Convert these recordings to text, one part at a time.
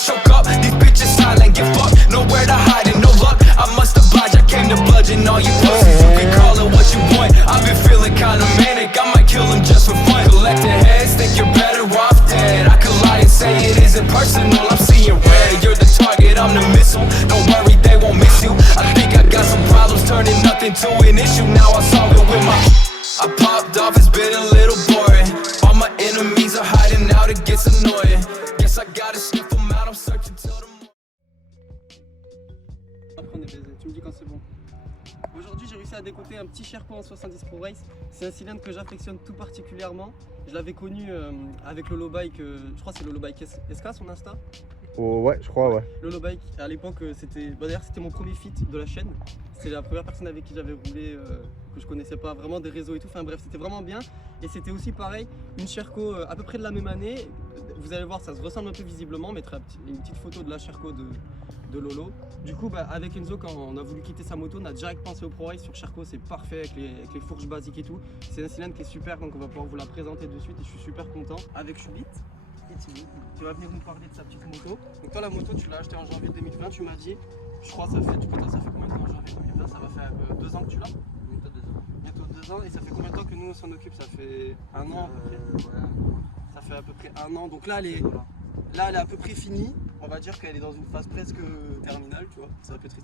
shook up. These bitches silent, get fucked, nowhere to hide and no luck. I must oblige, I came to bludgeon all you pussies. You can call it what you want. I've been feeling kinda manic, I might kill them just for fun. Collecting heads, think you're better off dead. I could lie and say it isn't personal, I'm seeing red. You're the target, I'm the missile. Don't worry, they won't miss you. I think I got some problems, turning nothing to an issue. Now I solve it with my I popped off, it's been a little boring. All my enemies are hiding out, it gets annoying. Guess I gotta sniff them out, I'm searching till the morning. Après on est baisé, tu me dis quand c'est bon. Aujourd'hui j'ai réussi à décoter un petit Sherco en 70 Pro Race. C'est un cylindre que j'affectionne tout particulièrement. Je l'avais connu avec Lolo Bike, je crois que c'est Lolo Bike SK son Insta. Oh, ouais, je crois, ouais. Lolo Bike, à l'époque c'était, d'ailleurs c'était mon premier feat de la chaîne. C'était la première personne avec qui j'avais roulé, que je connaissais pas vraiment des réseaux et tout. Enfin bref, c'était vraiment bien. Et c'était aussi pareil, une Sherco à peu près de la même année. Vous allez voir, ça se ressemble un peu visiblement. On mettra une petite photo de la Sherco de Lolo. Du coup, avec Enzo, quand on a voulu quitter sa moto, on a direct pensé au Pro Race sur Sherco. C'est parfait avec les fourches basiques et tout. C'est un cylindre qui est super, donc on va pouvoir vous la présenter de suite et je suis super content. Avec Chubit, tu vas venir nous parler de sa petite moto. Donc toi, la moto, tu l'as achetée en janvier 2020, tu m'as dit. Je crois que ça fait, du coup, ça fait combien de temps en janvier 2020? Ça va faire 2 ans que tu l'as? Bientôt 2 ans. Et ça fait combien de temps que nous on s'en occupe? Ça fait 1 an à peu près? Ouais. Ça fait à peu près 1 an. Donc là, elle est à peu près finie. On va dire qu'elle est dans une phase presque terminale, tu vois. Ça peut être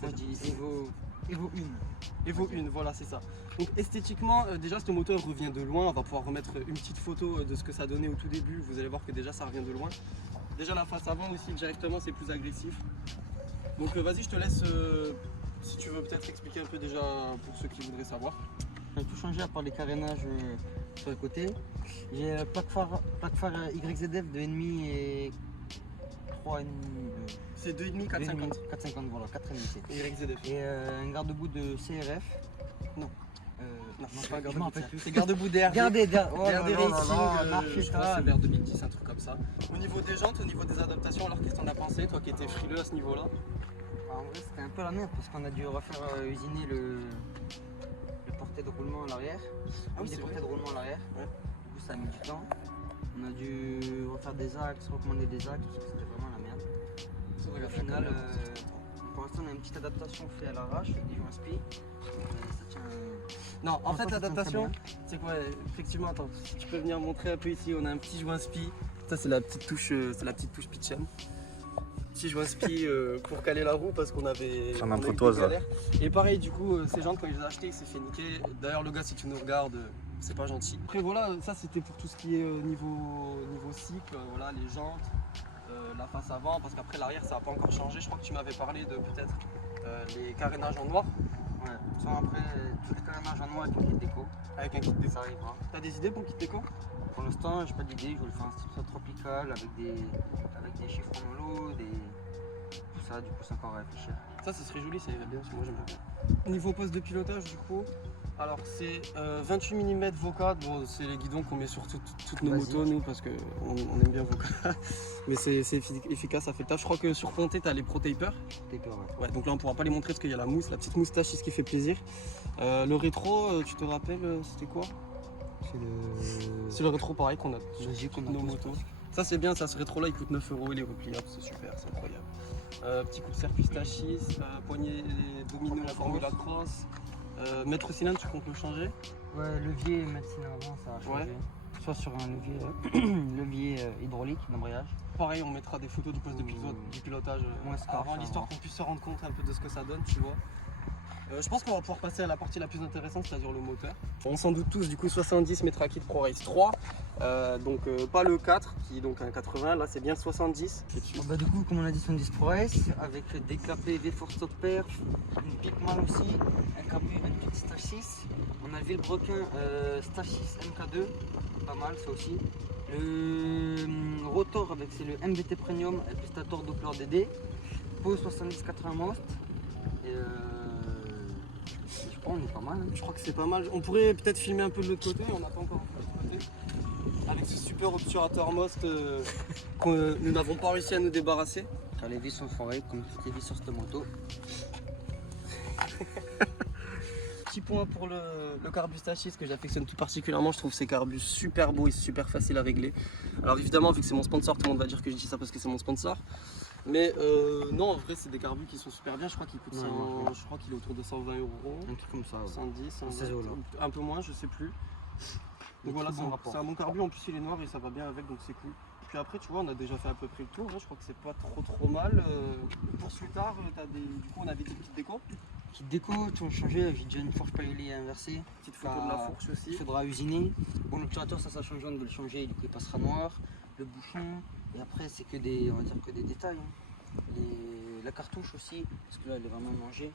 Evo 1. Evo 1, voilà, c'est ça. Donc esthétiquement, déjà cette moto elle revient de loin. On va pouvoir remettre une petite photo de ce que ça donnait au tout début. Vous allez voir que déjà ça revient de loin. Déjà la face avant aussi, directement, c'est plus agressif. Donc vas-y, je te laisse, si tu veux peut-être expliquer un peu déjà pour ceux qui voudraient savoir. J'ai tout changé à part les carénages sur le côté. J'ai plaque phare YZF de 1,5 et 3,5. C'est 2,5, 4,50. 4,50, voilà, 4,5 c'est. Et YZF. Et un garde-boue de CRF. Non. Non, c'est pas un je m'en rappelle garde-boue. plus. C'est garde-bout d'RD. Regardez, Racing, je crois que c'est vers 2010, un truc comme ça. Au niveau des jantes, au niveau des adaptations, alors qu'est-ce que t'en as pensé, toi qui étais frileux à ce niveau-là? En vrai, c'était un peu la merde parce qu'on a dû refaire usiner le porté de roulement à l'arrière. Ah oui, des portées de roulement à l'arrière. Ouais. Du coup, ça a mis du temps. On a dû refaire des axes, recommander des axes, c'était vraiment la merde. Au final, pour l'instant, on a une petite adaptation faite à l'arrache avec des joints spi. Ça tient. Non, en fait, l'adaptation, c'est quoi? Effectivement, attends, si tu peux venir montrer un peu ici, on a un petit joint spi. Ça, c'est la petite touche Pitcham. Petit joint spi pour caler la roue parce qu'on avait. C'est un improtoise là. Et pareil, du coup, ces jantes, quand il les a achetées, il s'est fait niquer. D'ailleurs, le gars, si tu nous regardes, c'est pas gentil. Après, voilà, ça c'était pour tout ce qui est niveau cycle, voilà, les jantes, la face avant, parce qu'après l'arrière, ça n'a pas encore changé. Je crois que tu m'avais parlé de peut-être les carénages en noir. Ouais, sans après, tout le carénage en noir avec un kit déco. Avec un kit déco. Ça arrivera. T'as des idées pour le kit déco? Pour l'instant, j'ai pas d'idée, je voulais faire un style ça tropical avec des chiffres mono, tout ça, du coup c'est encore à réfléchir. Ça serait joli, ça irait bien, moi j'aimerais bien. Niveau poste de pilotage du coup, alors c'est 28 mm Voca, bon, c'est les guidons qu'on met sur toutes nos motos nous parce qu'on aime bien Voca. Mais c'est efficace, ça fait le taf. Je crois que sur Ponté t'as les Pro Taper. Ouais, donc là on pourra pas les montrer parce qu'il y a la mousse, la petite moustache, c'est ce qui fait plaisir. Le rétro, tu te rappelles, c'était quoi? C'est le rétro pareil qu'on a sur toutes nos motos. Ça c'est bien, ça, ce rétro là il coûte 9 €, il est repliable, c'est super, c'est incroyable. Petit coup de serre pistachis, poignée domino Formula Cross. Maître cylindre, tu comptes le changer? Ouais, levier maître cylindre avant ça a changé. Ouais. Soit sur un levier hydraulique d'embrayage. Pareil, on mettra des photos du poste de pilotage avant, l'histoire qu'on puisse se rendre compte un peu de ce que ça donne, tu vois. Je pense qu'on va pouvoir passer à la partie la plus intéressante, c'est-à-dire le moteur. On s'en doute tous, du coup 70 Metra Kit Pro Race 3, donc pas le 4 qui est donc un 80, là c'est bien le 70. Du coup, comme on a dit, 70 Pro Race avec des capés V-Force Top Perf, une Pikman aussi, un capé, une petite Stage 6. On a le Villebrequin Stage 6 MK2, pas mal ça aussi. Le rotor avec c'est le MVT Premium avec le stator Doppler DD, Pose 70-80 Most. Je crois qu'on est pas mal. Hein. Je crois que c'est pas mal. On pourrait peut-être filmer un peu de l'autre côté, on n'a pas encore de l'autre côté. Avec ce super obturateur Most que nous n'avons pas réussi à nous débarrasser. Car les vis sont foirées comme toutes les vis sur cette moto. Petit point pour le Carbus Tachis que j'affectionne tout particulièrement. Je trouve ces Carbus super beaux et super faciles à régler. Alors évidemment, vu que c'est mon sponsor, tout le monde va dire que je dis ça parce que c'est mon sponsor. Mais non, en vrai, c'est des Carbus qui sont super bien. Je crois qu'il coûte je crois qu'il est autour de 120 €. Un truc comme ça. Ouais. 110, 16 €. un peu moins, je sais plus. Donc voilà, c'est un bon Carbus. En plus, il est noir et ça va bien avec, donc c'est cool. Puis après, tu vois, on a déjà fait à peu près le tour. Hein. Je crois que c'est pas trop mal. Pour plus tard, du coup, on avait des petites décos. Petite déco, tu vas changer. J'ai déjà une fourche paillée inversée. Petite photo de la fourche aussi. Il faudra usiner. Bon, l'obturateur, ça change, on va le changer. Du coup, il passera noir. Le bouchon. Et après, c'est que des, on va dire que des détails. Hein. La cartouche aussi, parce que là, elle est vraiment mangée.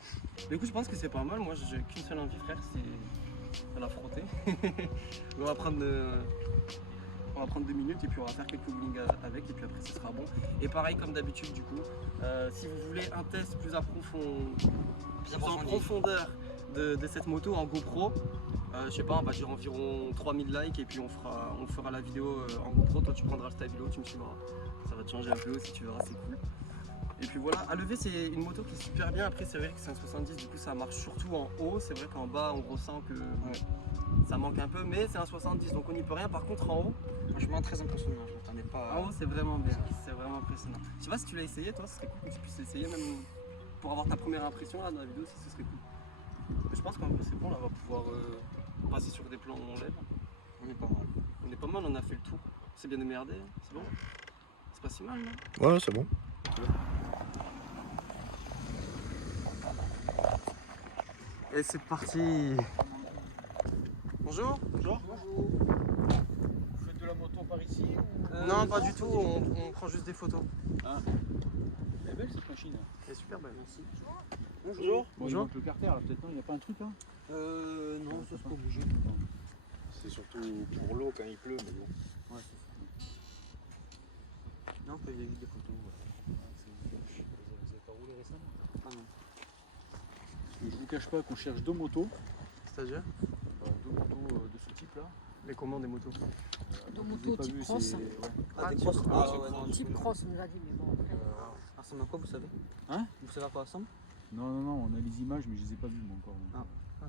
Du coup, je pense que c'est pas mal. Moi, j'ai qu'une seule envie, frère, c'est de la frotter. On va prendre 2 minutes et puis on va faire quelques bowling avec et puis après ce sera bon. Et pareil comme d'habitude du coup, si vous voulez un test plus en profondeur de cette moto en GoPro, je sais pas, on va dire environ 3000 likes et puis on fera la vidéo en GoPro. Toi tu prendras le stabilo, tu me suivras. Ça va te changer un peu aussi, tu verras, c'est cool. Et puis voilà, à lever c'est une moto qui est super bien. Après c'est vrai que c'est un 70, du coup ça marche surtout en haut. C'est vrai qu'en bas on ressent que ça manque un peu, mais c'est un 70 donc on n'y peut rien. Par contre en haut, franchement très impressionnant, je m'attendais pas. En haut c'est vraiment bien, c'est vraiment impressionnant. Je sais pas si tu l'as essayé toi, ce serait cool que tu puisses essayer même pour avoir ta première impression là dans la vidéo si ce serait cool. Mais je pense qu'en vrai c'est bon, là on va pouvoir passer sur des plans où on lève. On est pas mal. On est pas mal, on a fait le tour. C'est bien démerdé, c'est bon. C'est pas si mal non? Ouais, c'est bon. Et c'est parti. Bonjour. Bonjour. Vous faites de la moto par ici Non, pas du tout, on prend juste des photos. Elle est belle cette machine. Elle est super belle, merci. Bonjour. Bon, il Bonjour. manque le carter là, peut-être non, il n'y a pas un truc là? Non, ça se peut bouger. C'est surtout pour l'eau quand il pleut, mais bon. Ouais, c'est ça. Non, on peut juste des photos. Vous n'avez pas roulé récemment? Ah non. Je vous cache pas qu'on cherche deux motos. C'est-à-dire Deux motos de ce type là. les commandes des motos. De moto type cross. Ah, des type crosses. cross. Ouais, non, Type cross, on nous a dit, mais bon, après. Ça ressemble à quoi, vous savez? Hein? Vous savez à quoi ça ressemble? Non, on a les images mais je les ai pas vues moi encore. Donc, Ah.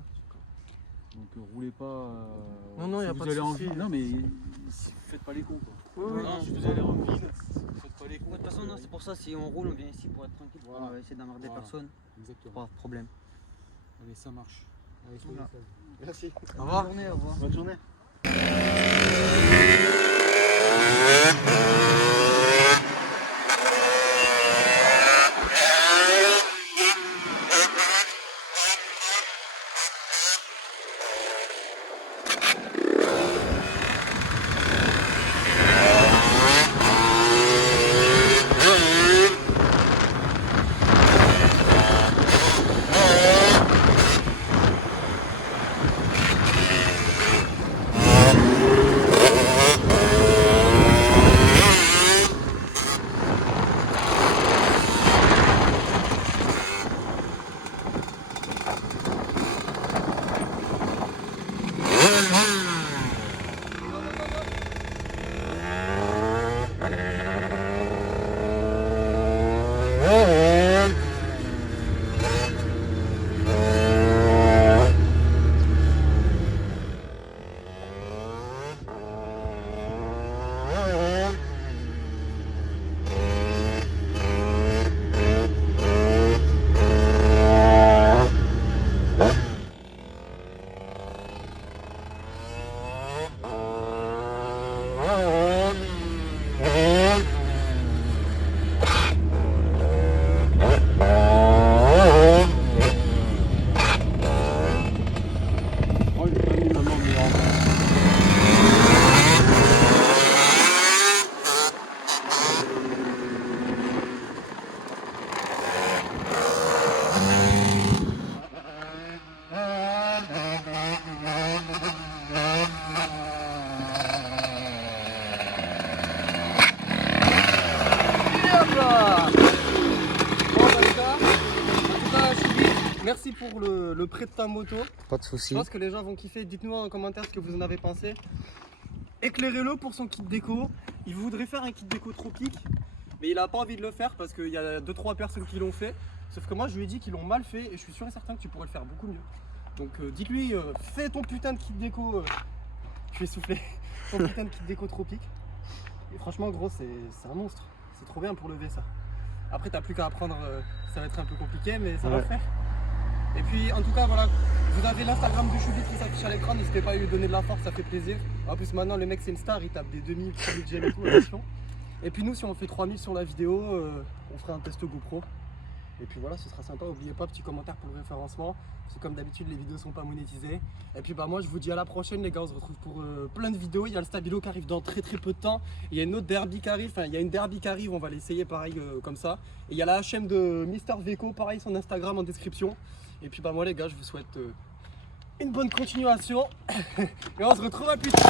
donc roulez pas. Non, si y a vous pas de allez en souci. ville. Non mais faites pas les cons quoi. Oui, non, Si vous allez en ville, faites pas les cons. De toute façon, non, c'est pour ça, si on roule, on vient ici pour être tranquille. Voilà. On va essayer d'emmerder Voilà. personne. Exactement. Pas de problème. Allez, ça marche. Allez, soyez Voilà. sages. Merci. Au revoir. Bonne journée, au revoir. Bonne journée. Merci pour le prêt de ta moto. Pas de Je soucis. pense que les gens vont kiffer. Dites-nous en commentaire ce que vous en avez pensé. Éclairez-le pour son kit déco. Il voudrait faire un kit déco tropique, mais il n'a pas envie de le faire parce qu'il y a 2-3 personnes qui l'ont fait. Sauf que moi je lui ai dit qu'ils l'ont mal fait et je suis sûr et certain que tu pourrais le faire beaucoup mieux. Donc dites-lui, fais ton putain de kit déco, je vais souffler, ton putain de kit déco tropique. Et franchement gros c'est un monstre, c'est trop bien pour lever ça. Après t'as plus qu'à apprendre, ça va être un peu compliqué mais ça va le faire. Et puis en tout cas voilà, vous avez l'Instagram de Choubit qui s'affiche à l'écran, n'hésitez pas à lui donner de la force, ça fait plaisir. En plus maintenant le mec c'est une star, il tape des 2000, 3000 j'aime et tout, attention. Et puis nous si on fait 3000 sur la vidéo, on fera un test GoPro. Et puis voilà, ce sera sympa, n'oubliez pas, petit commentaire pour le référencement, parce que comme d'habitude les vidéos sont pas monétisées. Et puis bah moi je vous dis à la prochaine les gars, on se retrouve pour plein de vidéos. Il y a le Stabilo qui arrive dans très peu de temps, il y a une autre derby qui arrive, enfin il y a une derby qui arrive, on va l'essayer pareil comme ça. Et il y a la HM de Mister Veko, pareil son Instagram en description. Et puis bah moi les gars, je vous souhaite une bonne continuation et on se retrouve à plus tard.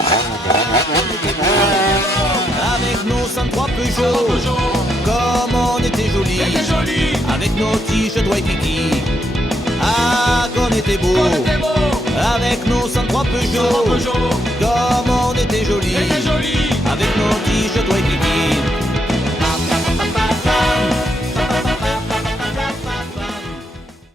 Avec nos 103 Peugeot, comme on était jolis, avec nos t-shirts Waikiki, ah qu'on était beau, avec nos 103 Peugeot, comme on était jolis.